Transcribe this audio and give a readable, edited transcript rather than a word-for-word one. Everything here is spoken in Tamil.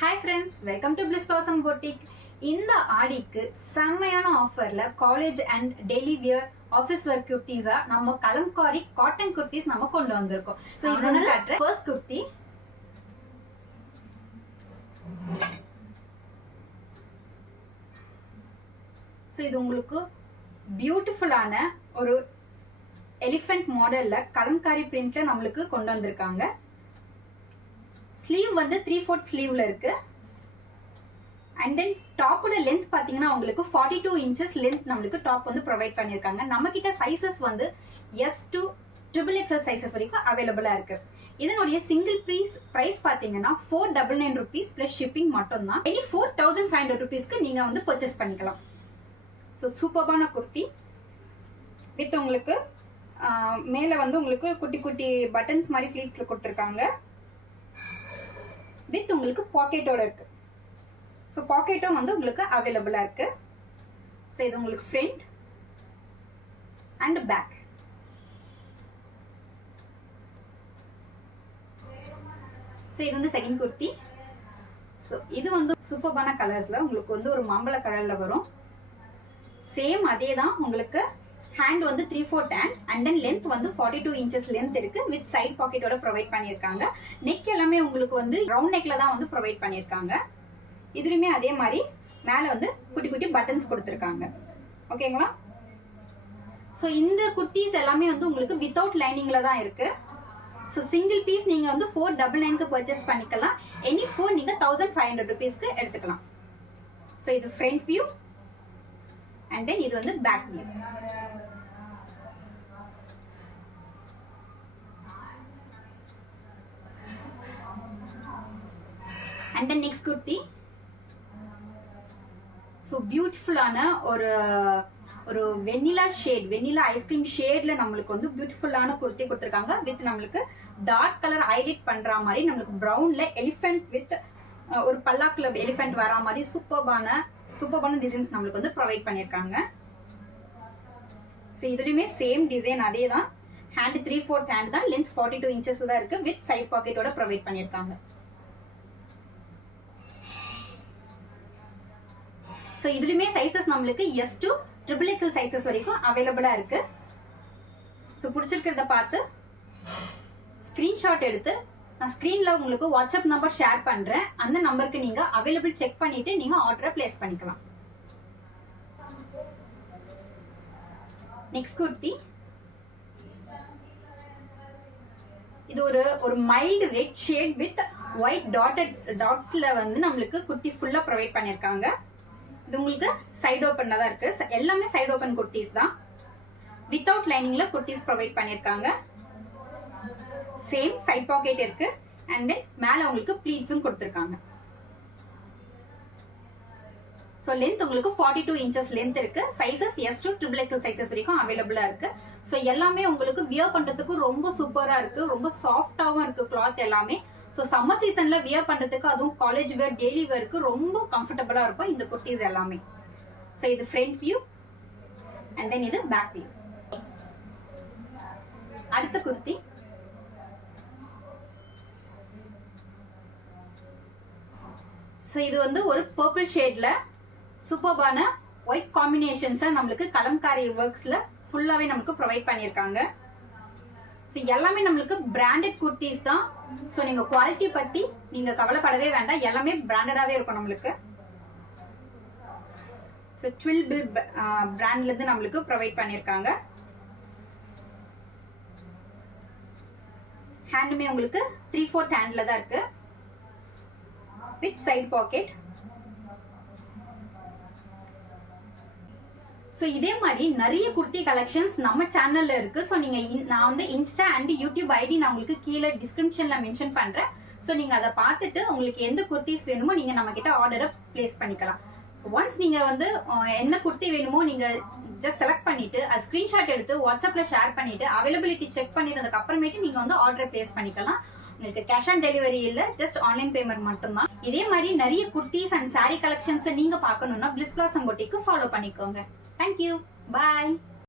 Hi friends, welcome to Bliss Blossom Boutique. இந்த ஆடிக்கு செம்மையான ஆஃபர்ல college and daily wear office wear குர்த்திஸா நம்ம கலம்காரி காட்டன் குர்த்திஸ் நம்ம கொண்டு வந்திருக்கோம். சோ இது வந்து ஃபர்ஸ்ட் குர்த்தி. சோ இது உங்களுக்கு பியூட்டிஃபுல்லான ஒரு எலிஃபென்ட் மாடல்ல கலம்காரி பிரிண்ட்ல நம்மளுக்கு கொண்டு வந்திருக்காங்க. ஸ்லீவ் வந்து 3/4 ஸ்லீவ்ல இருக்கு. அண்ட் தென் டாப்போட லென்த் பாத்தீங்கன்னா உங்களுக்கு 42 inches லென்த் நம்மளுக்கு டாப் வந்து ப்ரொவைட் பண்ணிருக்காங்க. நம்ம கிட்ட சைசஸ் வந்து S to XXL சைசஸ் வரைக்கும் அவைலபிளா இருக்கு. இதனுடைய சிங்கிள் பிரைஸ் பாத்தீங்கன்னா 499 rupees பிளஸ் ஷிப்பிங் மட்டும் தான். இனி 4500 rupeesக்கு நீங்க வந்து பர்ச்சேஸ் பண்ணிக்கலாம். ஸோ சூப்பர்பான குர்த்தி வித் உங்களுக்கு மேல வந்து உங்களுக்கு குட்டி குட்டி பட்டன்ஸ் மாதிரி ஃபிளீட்ஸ்ல கொடுத்துருக்காங்க. வித் உங்களுக்கு பாக்கெட்டோட இருக்கு. ஸோ பாக்கெட்டும் வந்து உங்களுக்கு அவைலபிளா இருக்கு. ஸோ இது உங்களுக்கு ஃப்ரண்ட் அண்ட் பேக். ஸோ இது வந்து செகண்ட் குர்த்தி. ஸோ இது வந்து சூப்பர்பான கலர்ஸ்ல உங்களுக்கு வந்து ஒரு மாம்பழ கலர்ல வரும். சேம் அதே தான் உங்களுக்கு ஹேண்ட் வந்து 3/4 ஹேண்ட் அண்ட் தென் லென்த் வந்து 42 inches லென்த் இருக்கு. வித் சைட் பாக்கெட்டோட ப்ரொவைட் பண்ணிருக்காங்க. நெக் எல்லாமே உங்களுக்கு வந்து ரவுண்ட் நெக்ல தான் வந்து ப்ரொவைட் பண்ணிருக்காங்க. இதுலயுமே அதே மாதிரி மேல வந்து குட்டி குட்டி பட்டன்ஸ் கொடுத்துருக்காங்க. ஓகேங்களா? ஸோ இந்த குர்த்திஸ் எல்லாமே வந்து உங்களுக்கு வித்தவுட் லைனிங்ல தான் இருக்கு. ஸோ சிங்கிள் பீஸ் நீங்க வந்து 499க்கு பர்ச்சேஸ் பண்ணிக்கலாம். எனி 4 நீங்க 1500 rupeesக்கு எடுத்துக்கலாம். ஸோ இது ஃப்ரண்ட் வியூ அண்ட் தென் இது வந்து back view. And then next kurti. So பியூட்டிஃபுல்லான ஒரு வெண்ணிலா ஷேட், வெண்ணிலா ஐஸ்கிரீம் ஷேட்ல நம்மளுக்கு வந்து பியூட்டிஃபுல்லான குர்த்தி கொடுத்துருக்காங்க. வித் நம்மளுக்கு டார்க் கலர் ஹைலைட் பண்ற மாதிரி நம்மளுக்கு ப்ரௌன்ல எலிஃபென்ட் வித் ஒரு பல்லாக்குல எலிஃபென்ட் வரா மாதிரி சூப்பர்பான டிசைன்ஸ் நம்மளுக்கு வந்து ப்ரொவைட் பண்ணிருக்காங்க. ஸோ இதுலயுமே சேம் டிசைன் அதே தான். ஹேண்ட் 3/4 ஹேண்ட் தான், லென்த் 42 inches தான் இருக்கு. வித் சைட் பாக்கெட்டோட ப்ரொவைட் பண்ணிருக்காங்க. ஸோ இதுலயுமே சைசஸ் நம்மளுக்கு S to XXL சைசஸ் வரைக்கும் அவைலபிளா இருக்கு. ஸோ பிடிச்சிருக்கிறத பார்த்து ஸ்கிரீன்ஷாட் எடுத்து நான் ஸ்கிரீன்ல உங்களுக்கு வாட்ஸ்அப் நம்பர் ஷேர் பண்றேன். அந்த நம்பருக்கு நீங்க அவைலபிள் செக் பண்ணிட்டு நீங்க ஆர்டரை பிளேஸ் பண்ணிக்கலாம். நெக்ஸ்ட் குர்த்தி. இது ஒரு mild red shade with white டாட்ஸ்ல வந்து நம்மளுக்கு குர்த்தி ஃபுல்லா ப்ரொவைட் பண்ணிருக்காங்க. இது உங்களுக்கு சைடு ஓப்பன்ல தான் இருக்கு. எல்லாமே சைடு ஓப்பன் குர்த்திஸ் தான். வித்தவுட் லைனிங்ல குர்த்திஸ் ப்ரொவைட் பண்ணிருக்காங்க. சேம் சைட் பாக்கெட் இருக்கு அண்ட் தென் மேல உங்களுக்கு ப்ளீட்ஸும் கொடுத்துருக்காங்க. ஸோ லென்த் உங்களுக்கு 42 inches லென்த் இருக்கு. Sizes S to XXL sizes வரைக்கும் அவைலபிளா இருக்கு. ஸோ எல்லாமே உங்களுக்கு வியர் பண்றதுக்கு ரொம்ப சூப்பரா இருக்கு. ரொம்ப சாஃப்டாவும் இருக்கு கிளாத் எல்லாமே. ஸோ சம்மர் சீசன்ல வியர் பண்றதுக்கு அதுவும் காலேஜ் வேர் டெய்லி வேருக்கு ரொம்ப கம்ஃபர்டபுளா இருக்கும் இந்த குர்த்திஸ் எல்லாமே. ஸோ இது ஃப்ரண்ட் வியூ அண்ட் தென் இது பேக் வியூ. அடுத்த குர்த்தி. ஸோ இது வந்து ஒரு பர்பிள் ஷேட்ல சூப்பர்பான ஒயிட் காம்பினேஷன்ஸ்ல நம்மளுக்கு கலம்காரி ஒர்க்ஸ்ல ஃபுல்லாவே நமக்கு ப்ரொவைட் பண்ணிருக்காங்க. ஸோ எல்லாமே நம்மளுக்கு பிராண்டட் குர்த்திஸ் தான். ஸோ நீங்க குவாலிட்டி பத்தி நீங்க கவலைப்படவே வேண்டாம். எல்லாமே பிராண்டடாவே இருக்கும் நம்மளுக்கு. ஸோ ட்வில் பிராண்ட்ல இருந்து நம்மளுக்கு ப்ரொவைட் பண்ணிருக்காங்க. ஹேண்டுமே உங்களுக்கு 3/4 ஹேண்ட்ல தான் இருக்கு. With side packet. ஸோ இதே மாதிரி நிறைய குர்த்தி கலெக்ஷன்ஸ் நம்ம சேனல்ல இருக்கு. ஸோ நீங்க நான் வந்து இன்ஸ்டா அண்ட் யூடியூப் ஐடி நான் உங்களுக்கு கீழே டிஸ்கிரிப்ஷன்ல மென்ஷன் பண்றேன். ஸோ நீங்க அதை பார்த்துட்டு உங்களுக்கு எந்த குர்த்திஸ் வேணுமோ நீங்க நம்ம கிட்ட ஆர்டரை பிளேஸ் பண்ணிக்கலாம். ஒன்ஸ் நீங்க வந்து என்ன குர்த்தி வேணுமோ நீங்க ஜஸ்ட் செலக்ட் பண்ணிட்டு அது ஸ்கிரீன்ஷாட் எடுத்து வாட்ஸ்அப்ல ஷேர் பண்ணிட்டு அவைலபிலிட்டி செக் பண்ணிட்டதுக்கு அப்புறமேட்டு நீங்க வந்து ஆர்டரை பிளேஸ் பண்ணிக்கலாம். உங்களுக்கு கேஷ் ஆன் டெலிவரி இல்ல, ஜஸ்ட் ஆன்லைன் பேமெண்ட் மட்டும் தான். இதே மாதிரி நிறைய குர்த்திஸ் அண்ட் சாரி கலெக்ஷன்ஸ் நீங்க பார்க்கணும்னா பிளிஸ் பிளாசம் பொட்டிக்கு ஃபாலோ பண்ணிக்கோங்க. Thank you. Bye.